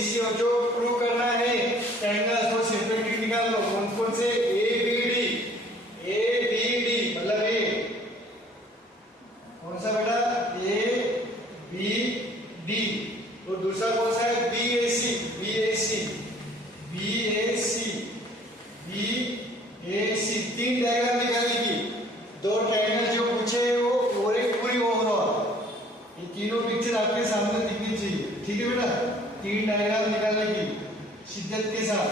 BC और जो prove करना है ट्रायंगल्स वो सेपरेटली निकाल लो। कौन कौन से? ABD मतलब ए कौन सा बेटा? ABD। और दूसरा कौन सा है? BAC तीन डायग्राम निकालने की। दो ट्रायंगल जो पूछे वो और एक पूरी ओवरऑल, ये तीनों पिक्चर आपके सामने दिखनी चाहिए। ठीक है बेटा? तीन डायग्राम निकालने की शिद्दत के साथ,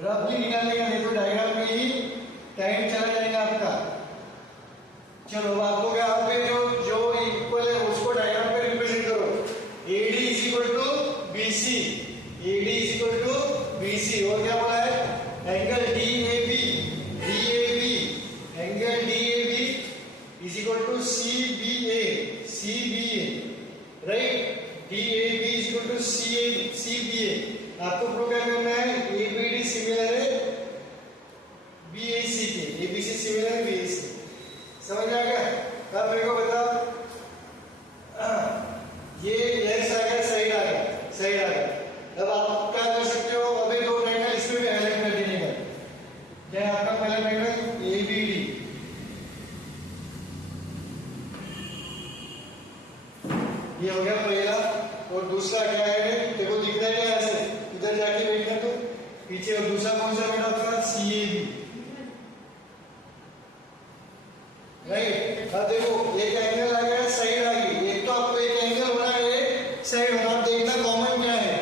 रफली निकालने का, नहीं तो डायग्राम में ही टाइम चला जाएगा आपका। चलो अब आपको क्या, आपके जो इक्वल है उसको डायग्राम पे रिप्रेजेंट करो। AD is equal to BC, और क्या बोला है? Angle DAB is equal to CBA, right? DAB is equal to CBA। आपको प्रूव क्या करना है? ABD सिमिलर है BAC के, ABC सिमिलर है BAC। समझ आ गया? अब मेरे को बताओ, ये लेफ्ट आ गया, साइड आ गया। अब आप क्या कर सकते हो? अभी दो ट्रायंगल इसमें भी हाईलाइट कर देने का। क्या है आपका पहला ट्रायंगल? ABD, ये हो गया पहला। और दूसरा क्या है? देखो दिख रहा है क्या? ऐसे इधर जाके बैठना तो पीछे। और दूसरा कौन सा बेटा आपका? CAB, right? अब देखो एक एंगल आ गया, साइड आ गई। एक तो आपको एक एंगल होना है, साइड होना। आप देखना कॉमन क्या है।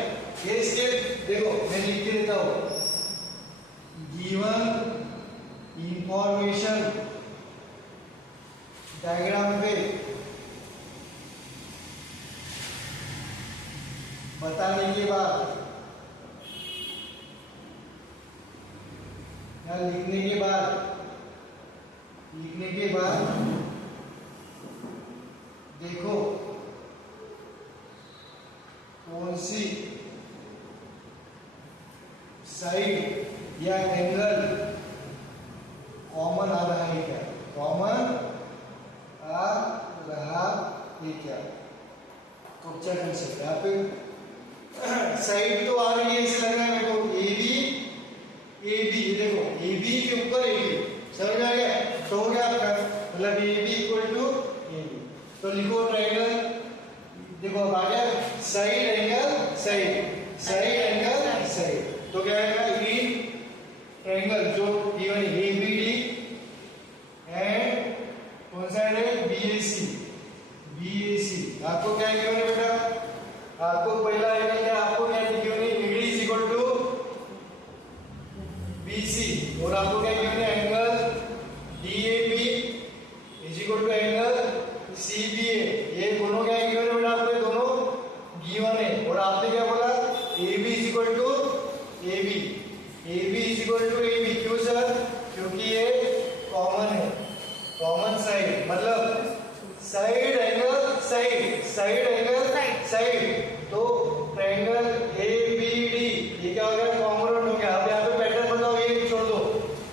ये इसके देखो मैं लिख के देता हूं। गिवन इंफॉर्मेशन डायग्राम पे बताने के बाद या लिखने के बाद देखो कौन सी साइड या एंगल कॉमन आ रहा है क्या, तो क्या कर सकते हैं? आप साइड तो आ रही है, इसे लग रहा है मेरे को AB, देखो AB के ऊपर AB। समझ आ गया? तो हो गया आपका, मतलब AB इक्वल टू AB। तो लिखो ट्रायंगल, देखो अब आ गया साइड एंगल साइड। तो क्या आएगा? इन ट्रायंगल जो गिवन ABD एंड कौन सा है? BAC। आपको क्या गिवन है बेटा? आपको पहला एंगल क्या, आपको क्या गिवन है? AD is equal to BC। और आपको क्या गिवन है? Angle DAB is equal to angle CBA। ये दोनों क्या गिवन है बेटा? आपको दोनों गिवन है। और आपने क्या बोला? AB is equal to AB। क्यों सर? क्योंकि ये कॉमन है, कॉमन साइड, मतलब साइड एंगल साइड। तो ट्रायंगल ABD ये क्या हो गया? कॉमन हो गया। अब यहाँ पे पैटर्न बताओ, ये छोड़ दो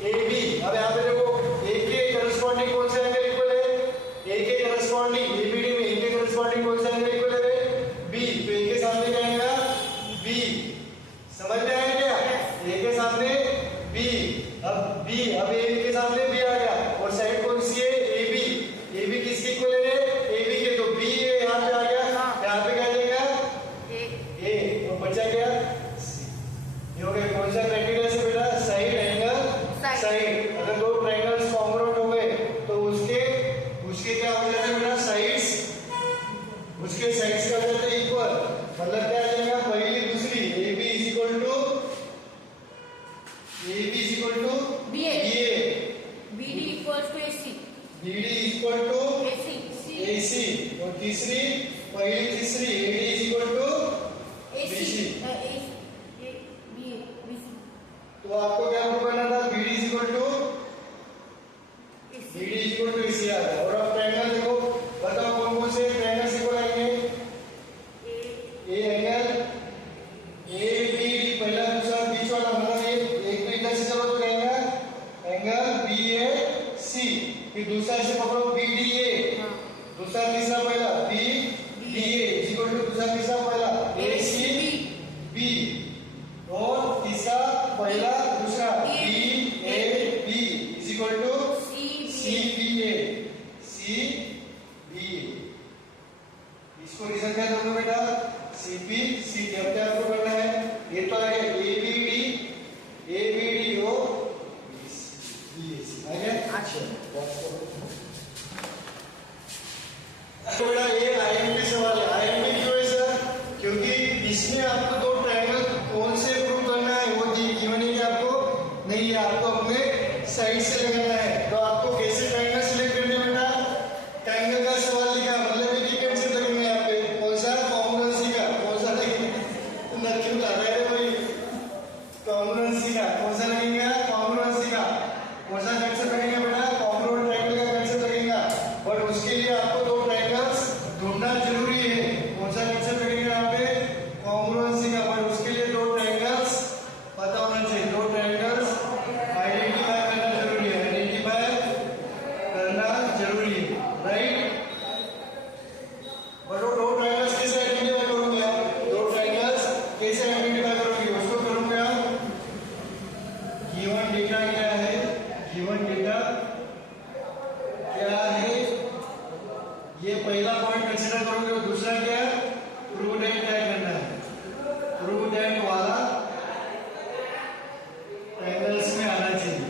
AB। अब यहाँ पे देखो A के करस्पॉन्डिंग कौन सा एंगल इक्वल है? A के करस्पॉन्डिंग ABD में A के करस्पॉन्डिंग कौन सा एंगल इक्वल है? B। तो A के सामने क्या आएगा? B। समझ में आया क्या? A के सामने B। अब AB के सामने B आ गया। और साइड कौन सी है? AB किसके इक्वल है? AB के। तो B यहाँ पे आ गया। यहाँ पे क्या आ जाएगा? A। और बचा क्या? C। ये हो गया कौन सा क्राइटेरिया से बेटा? Side angle side. अगर दो ट्रायंगल्स कॉन्ग्रुएंट हो गए तो उसके क्या हो जाता है बेटा? साइड्स का हो जाता है इक्वल। मतलब क्या आ जाएगा? पहली दूसरी AB is equal to BA, BD equal to AC। और तीसरी पहली तीसरी AD is equal to BC। तो आपको क्या प्रूव करना था? BD is equal to AC आ गया। और अब ट्रायंगल देखो, बताओ कौन कौन से ट्रायंगल इक्वल आएंगे? A एंगल ABD पहला, दूसरा, बीच वाला, मतलब ये एक तो इधर से चलो तो क्या आएगा? Angle BAC। फिर दूसरा से पकड़ो BDA, दूसरा तीसरा पहला BDA इज इक्वल टू दूसरा तीसरा पहला इसको रीजन क्या दोगे बेटा, सीपी सी डी। अब क्या आपको करना है, ये तो आ गया एबीडी ओ बीएसी आ गया। अच्छा बेटा ये आईएमपी सवाल है। आईएमपी क्यों है सर, क्योंकि इसमें आपको दो ट्रायंगल कौन से प्रूव करना है वो गिवन है कि आपको नहीं है, आपको अपने साइड से लगाना है। तो आपको कैसे ट्रायंगल सिलेक्ट करने हैं बेटा, ट्रायंगल का सवाल लिखा मतलब एक ही कैंसिल करेंगे यहाँ पे, कौन सा कॉन्ग्रुएंसी का, कौन सा लगेगा क्यों ला रहा है कोई, कॉन्ग्रुएंसी का कौन सा लगेगा, कॉन्ग्रुएंसी का कौन सा कैंसिल करेंगे बेटा, कॉन्ग्रुएंट ट्रायंगल का कैंसिल करेंगे। बट उसके लिए आपको दो ट्रायंगल्स ढूंढना जरूरी है, कौन सा कैंसिल करेंगे यहाँ पे, कॉन्ग्रुएंसी का। बट उसके लिए दो ट्रायंगल्स पता होना चाहिए, दो ट्रायंगल्स आइडेंटिफाई करना जरूरी है, आइडेंटिफाई करना जरूरी है, राइट। बट वो दो ट्रायंगल्स कैसे आइडेंटिफाई करोगे आप, दो ट्रायंगल्स कैसे आइडेंटिफाई करोगे, उसको करूंगा। गिवन डेटा क्या है, गिवन डेटा क्या है, ये पहला पॉइंट कंसीडर करोगे। और दूसरा क्या, प्रूडेंट क्या करना है, प्रूडेंट वाला ट्रायंगल्स में आना चाहिए,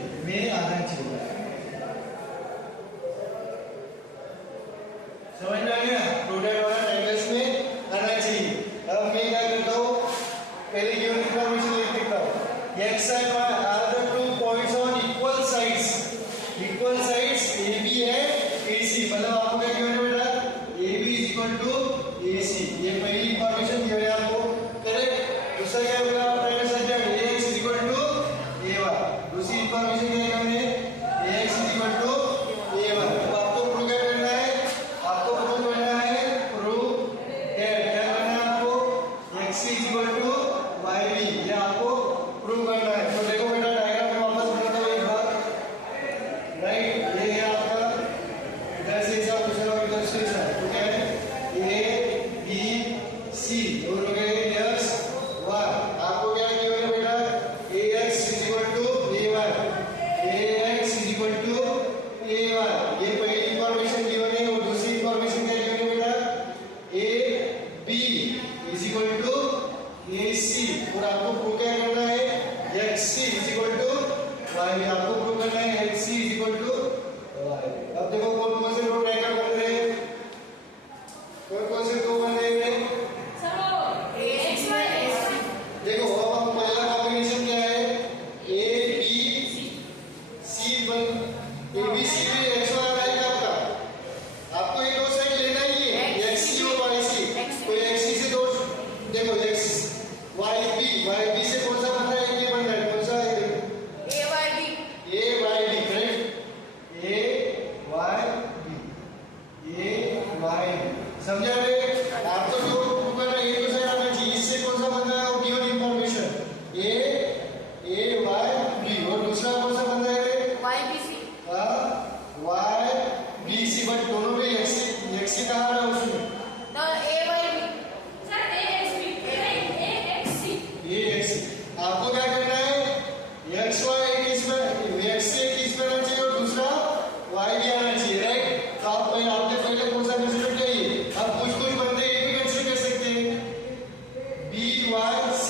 समझ में आ गया, प्रूडेंट वाला ट्रायंगल्स में आना चाहिए। अब मैं क्या करता हूँ, पहले गिवन इंफॉर्मेशन लिख देता हूँ, x and y are the two points on equal sides AB and AC। मतलब आपको क्या गिवन है बेटा, AB is equal to AC, ये पहली इंफॉर्मेशन गिवन है आपको, करेक्ट। दूसरा क्या होगा, triangle subject AX is equal to AY, दूसरी इंफॉर्मेशन क्या है हमने, AX is equal to AY। अब आपको प्रूव क्या करना है, आपको प्रूव करना है, प्रूव दैट क्या करना है आपको, x is equal to YB, ये आपको प्रूव करना है। तो देखो बेटा डायग्राम में वापस बनाता हूँ एक बार, राइट। ये है आपका, इधर से ऐसा दूसरा और इधर से ऐसा, तो क्या है A B C और हो गए x y। आपको क्या गिवन है बेटा, AX is equal to AY, AX is equal to AY, ये पहली इंफॉर्मेशन गिवन है। और दूसरी इंफॉर्मेशन क्या गिवन है बेटा, AB is equal to AC, और आपको प्रूव क्या करना है, XC is equal to YB, आपको प्रूव करना है XC is equal to YB। अब देखो कौन कौन से दो ट्रायंगल बन रहे हैं, कौन कौन से दो बन रहे हैं, देखो अब हम पहला कॉम्बिनेशन क्या है, ABC बन ABC पे XY आ रहा है आपका, आपको ये दो साइड लेना ही है, XC और YC। तो XC से दो, देखो YB से कौन सा बन रहा है, ये बन रहा है, कौन सा है, AYB, करेक्ट, AYB, समझा रे। आप तो जो ऊपर ना ये तो साइड आना चाहिए, इससे कौन सा बन रहा है, वो गिवन इंफॉर्मेशन AYB, और दूसरा कौन सा बन रहा है, YBC, बट दोनों में XC कहाँ आ रहा है उसमें, AXC। आपको क्या करना है, XY एक इसमें, XC एक इसमें आना चाहिए और दूसरा YB आना चाहिए, राइट। तो आप आपने पहले कौन सा कंसीडर किया, ये। अब कुछ बंदे ये भी कंसीडर कर सकते हैं, BYC,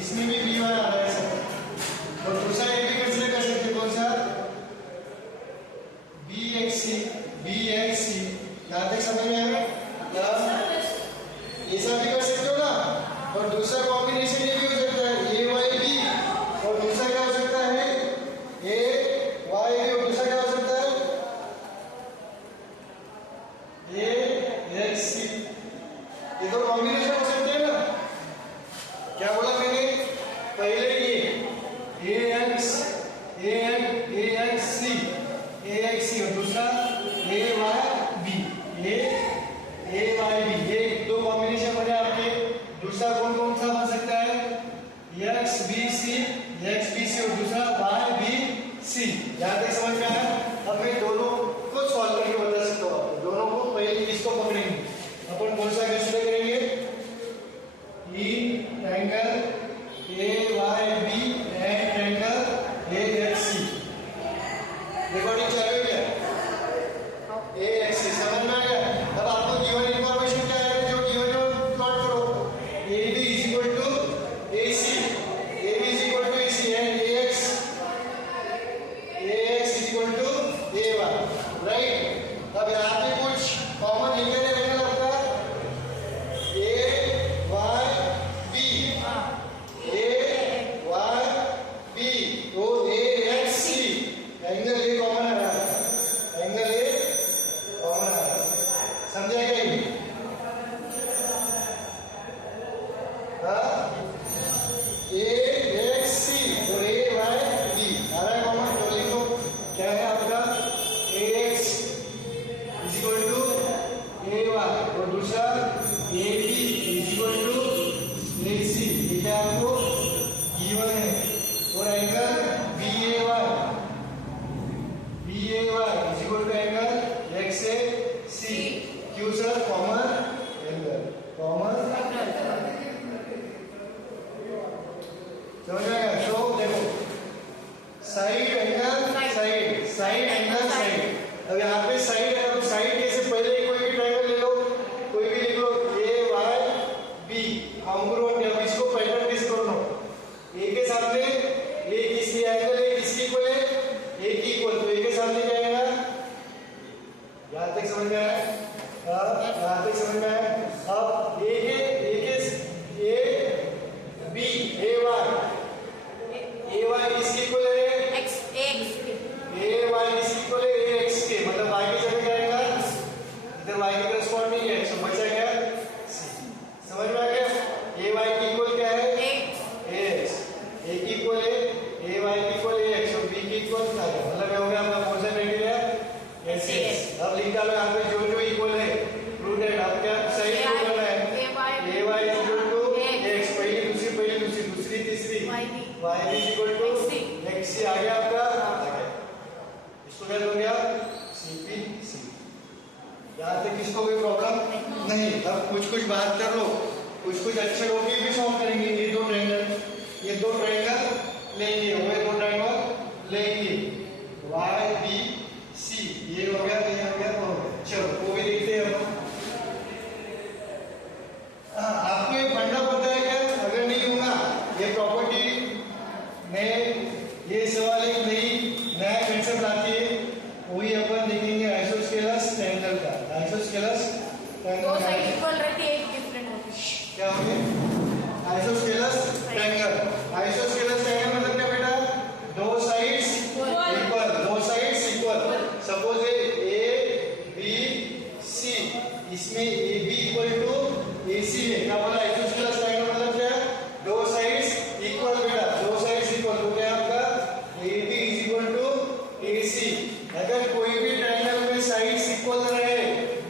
इसमें भी BY आ रहा है सर। और दूसरा ये भी कंसीडर कर सकते हैं, कौन सा, BXC, यहाँ तक समझ में आ रहा है, ऐसा भी कर सकते हो ना। और दूसरा कॉम्बिनेशन ये भी हो सकता है AYB, और दूसरा क्या हो सकता है AYB, और दूसरा क्या हो सकता है AXC, ये तो कॉम्बिनेशन हो सकते हैं ना। क्या बोला मैंने पहले, ये AXC और दूसरा AYB, ये दो कॉम्बिनेशन बने आपके। दूसरा कौन कौन सा बन सकता है, XBC और दूसरा YBC, यहाँ तक समझ में आया। अब मैं दोनों को सॉल्व करके बता सकता हूँ, दोनों को पहले किसको पकड़ेंगे, अपन कौन सा कंसीडर करेंगे, triangle AYB and triangle AXC। Recording चालू है क्या, इक्वल टू एंगल एक्स से सी। क्यों सर? कॉमन एंगल, कॉमन समझ में आया? तो देखो side angle side, side angle side. अब यहाँ पे साइड है, अब साइड के से पहले कोई भी ट्रायंगल ले लो, कोई भी लिख लो, ए वाई बी कॉन्ग्रुएंट। अब इसको पैटर्न किस कर लो, ए के सामने ए किसकी एंगल है, किसकी इक्वल है, ए की इक्वल, तो ए के सामने क्या आएगा? यहाँ तक समझ में आया? यहाँ तक समझ में आया? अब ए के बी ए वाई किसकी इक्वल है? एक्स एक्स ए वाई किसकी इक्वल है? ए एक्स के, मतलब वाई की जगह क्या आएगा? इधर वाई के करस्पॉन्डिंग है, सो बचा क्या? समझ में आ गया? ए वाई की इक्वल क्या है? ए एक्स। ए की इक्वल है ए वाई की इक्वल ए एक्स और बी की इक्वल क्या है? मतलब ये हो गया अपना कौन सा क्राइटेरिया? S S. अब लिख डालो यहाँ पे जो जो इक्वल है प्रूडेड। अब क्या सही प्रूव करना है? A Y is equal to X, पहली दूसरी दूसरी तीसरी Y B is equal to X C. आ गया आपका? आ गया। इसको क्या हो गया? C P C. यहाँ तक किसको कोई प्रॉब्लम नहीं? अब कुछ बात कर लो, कुछ अच्छे लोग भी सॉल्व करेंगे। ये दो ट्रायंगल लेंगे, वो दो ट्रायंगल लेंगे, वाई बी सी। ये हो गया, ये हो गया, वो हो गया। चलो वो भी देखते हैं हम। आपको एक फंडा पता है क्या? अगर नहीं होगा ये प्रॉपर्टी में, ये सवाल एक नया कंसेप्ट आती है, वही अपन देखेंगे आइसोस्केलस ट्रायंगल का। आइसोस्केलस दो साइड इक्वल रहती है, एक डिफरेंट होती है। क्या हो गया? Isosceles triangle. आइसोस्केलस ट्रायंगल मतलब क्या बेटा? दो साइड्स इक्वल, दो sides equal. Suppose A B C, इसमें A B equal to A C है। क्या बोला? आइसोस्केलस ट्रायंगल मतलब क्या? दो साइड्स इक्वल बेटा, दो साइड्स इक्वल। तो क्या आपका? A B is equal to A C. अगर कोई भी ट्रायंगल में साइड्स इक्वल रहे,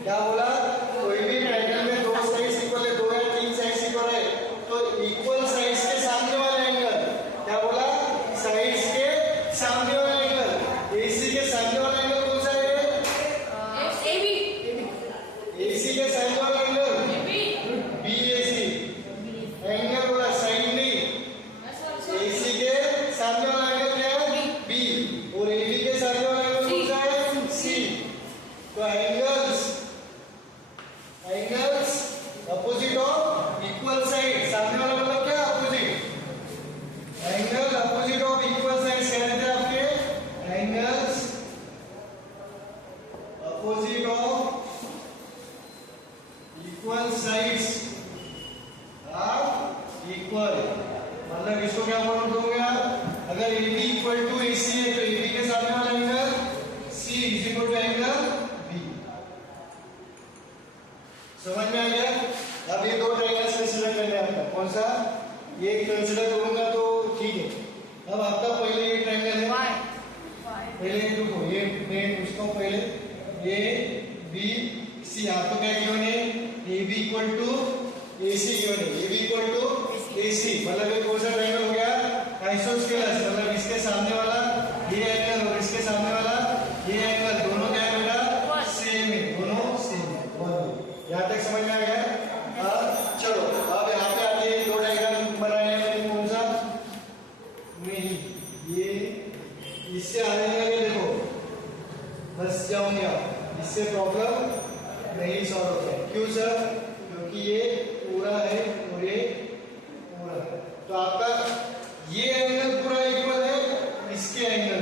क्या बोला? कोई भी ट्रायंगल में दो साइड्स इक्वल है, दो या तीन साइड्स इक्वल है, तो इक्वल साइड्स के सामने वाला एंगल, क्या बोला? साइड्स के सामने वाला एंगल, एसी के सामने वाला एंगल कौन सा है? एसी के सामने वाला एंगल बी एसी। एंगल बोला, साइड नहीं। एसी के सामने वाला एंगल क्या है? बी। और एबी के सामने वाला एंगल कौन सा है? सी। तो angles opposite of equal side. सामने वाला मतलब क्या? Opposite. Angle opposite of equal side क्या रहते हैं आपके? Angles opposite of equal sides are equal. मतलब इसको क्या बोल दोगे आप? अगर A B equal to A C है, तो ए बी के सामने वाला angle C is equal to angle B. समझ में आ गया? अब ये दो ट्रायंगल्स कंसीडर करने आपका कौन सा? ये कंसीडर करूंगा तो ठीक है। अब आपका पहले ये ट्रायंगल है, पहले देखो ये मैं उसको पहले ए बी सी। आपको क्या गिवन है? A B equal to A C given है। A B equal to A C मतलब ये कौन सा ट्रायंगल हो गया? आइसोस्केलस। मतलब इसके सामने वाला ये एंगल और इसके सामने वाला ये एंगल, दोनों क्या है बेटा? सेम है, दोनों सेम है। यहाँ तक समझ में आ गया? चलो अब यहाँ पे आते हैं दो डायग्राम बनाने में। कौन सा? नहीं, ये इससे आने लगे, देखो बस जाऊंगा, इससे प्रॉब्लम नहीं सॉल्व होता है। क्यों सर? क्योंकि ये पूरा है और ये पूरा है। तो आपका ये एंगल पूरा इक्वल है इसके एंगल,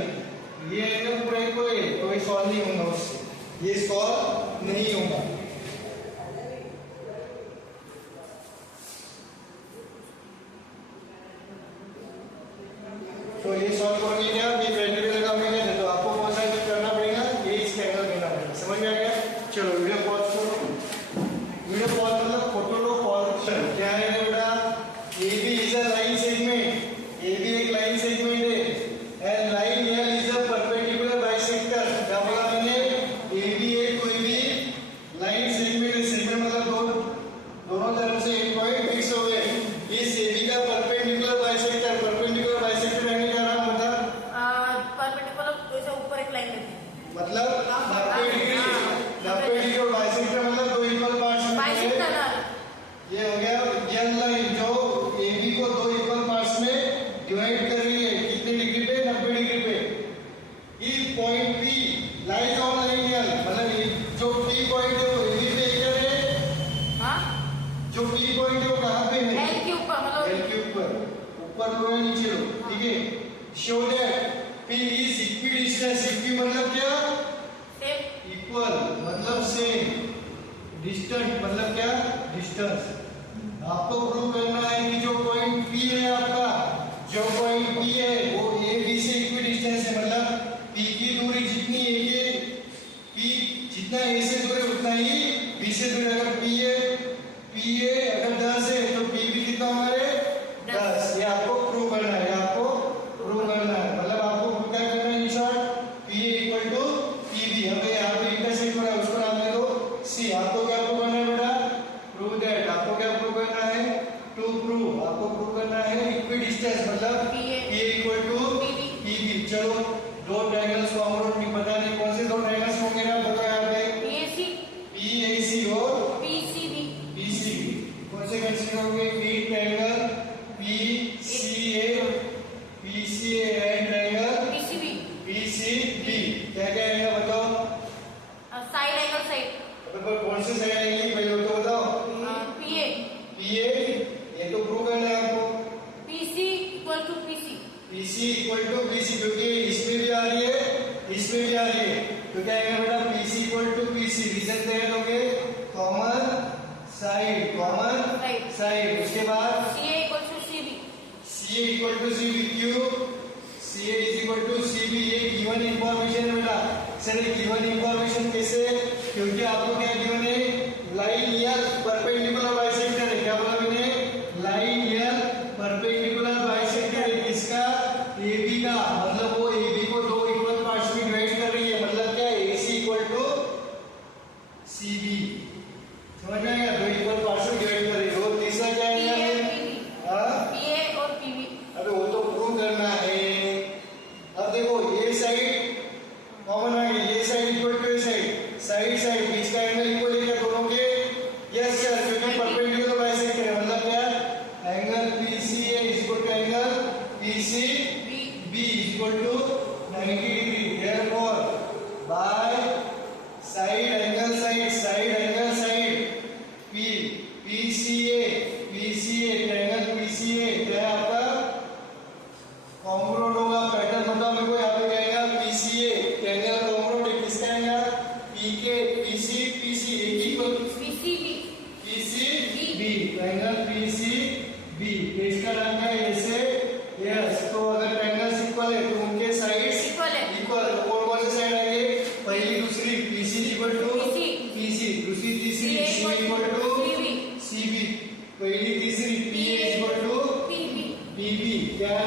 ये एंगल पूरा इक्वल है, तो ये सॉल्व नहीं होगा उससे, ये सॉल्व नहीं होगा। तो ये सॉल्व करोगे क्या? ये क्राइटेरिया लगाओगे क्या? तो आपको कौन सा करना पड़ेगा? ये इसका एंगल देना पड़ेगा। समझ में आ गया? चलो वीडियो पॉज करो। वीडियो पॉज मतलब फोटो लो पॉज। क्या है बेटा? A B is a line segment. A B एक लाइन सेगमेंट है and line L is a perpendicular bisector. क्या बोला मैंने? ए बी एक कोई भी लाइन सेगमेंट है। सेगमेंट मतलब दोनों तरफ से एक पॉइंट फिक्स हो गए। इस ए बी का परपेंडिकुलर बाइसेक्टर, परपेंडिकुलर बाइसेक्टर यानी क्या नाम होता? परपेंडिकुलर जैसे ऊपर एक लाइन लेते हैं, मतलब लाइज और लाइनियल मतलब जो पी पॉइंट है वो ए पे है, हाँ जो पी पॉइंट है वो कहाँ पे है? एल के ऊपर एल मतलब के ऊपर लो या नीचे लो, ठीक है। Show that P is equidistant, equi मतलब क्या? सेम इक्वल मतलब सेम, डिस्टेंट मतलब क्या? डिस्टेंस। आपको प्रूव करना है कि जो पॉइंट P है आपका, जो पॉइंट P है वो ए बी से इक्विडिस्टेंस है, मतलब P की दूरी जितनी ए के P जितना ए से दूर है उतना ही B से दूर है। अगर P है अगर 10 है तो P भी कितना हमारे 10। ये आपको प्रूव करना है, आपको प्रूव करना है, मतलब आपको क्या करना है? In short P equal to PB। अब यहाँ पे इंटरसेक्ट हो रहा है उसको नाम दे दो C। आपको क्या प्रूव करना है बेटा? Prove that. आपको क्या प्रूव करना है? To prove. आपको प्रूव करना है इक्विडिस्टेंस मतलब P इक्वल टू PB। चलो दो ट्रायंगल्स को हम लोग बता दें, कौन से दो ट्रायंगल्स होंगे ना बताओ यहाँ पे? PAC और PCB। कौन से कंसीडर होंगे? बी triangle PCA and triangle PCB। क्या क्या आएगा बताओ? साइड एंगल साइड अबे कौन से साइड आएंगे पहले तो बताओ। PA ये तो प्रूव करना है आपको। PC इक्वल टू PC क्योंकि इसमें भी आ रही है इसमें भी आ रही है, तो क्या आएगा बेटा? PC equal to PC। Reason तैयार होंगे कॉमन साइड उसके बाद CA equal to CB CA equal to CB। क्यों? CA is equal to CB। ये गिवन इंफॉर्मेशन है बेटा। सर ये गिवन इंफॉर्मेशन कैसे? क्योंकि आपको क्या गिवन है? लाइन या परपेंडिकुलर बाइसेक्टर है। क्या बोला मैंने? लाइन या परपेंडिकुलर बाइसेक्टर है। किसका? AB का। मतलब वो AB को दो इक्वल पार्ट्स में डिवाइड कर रही है, मतलब क्या? AC equal to CB। समझ में आएगा? दो इक्वल पार्ट्स में डिवाइड कर रही है। और तीसरा क्या है? PA और PB। अबे वो तो प्रूव करना है। अब देखो ये साइड कॉमन आ गई, ये साइड इक्वल टू ये साइड बीच का एंगल इक्वल है क्या दोनों के? यस सर, क्योंकि परपेंडिकुलर बाइसेक्टर है, मतलब क्या? Angle PCA is equal to angle PCB equal to 90 degree. Therefore by side angle side PCA triangle PCA क्या है आपका? कॉन्ग्रुएंट होगा। पैटर्न बताओ मेरे को। यहाँ पे क्या आएगा? PCA ट्रायंगल कॉन्ग्रुएंट है। किसका आएगा? PK PC एक इक्वल PCB ट्रायंगल PCB। इसका नाम क्या है? ऐसे यस। तो अगर ट्रायंगल्स इक्वल है तो उनके साइड्स इक्वल है। कौन कौन से साइड आएंगे? पहली दूसरी PC इक्वल टू PC, दूसरी तीसरी C इक्वल टू CB, पहली तीसरी PA इक्वल टू PB। क्या है?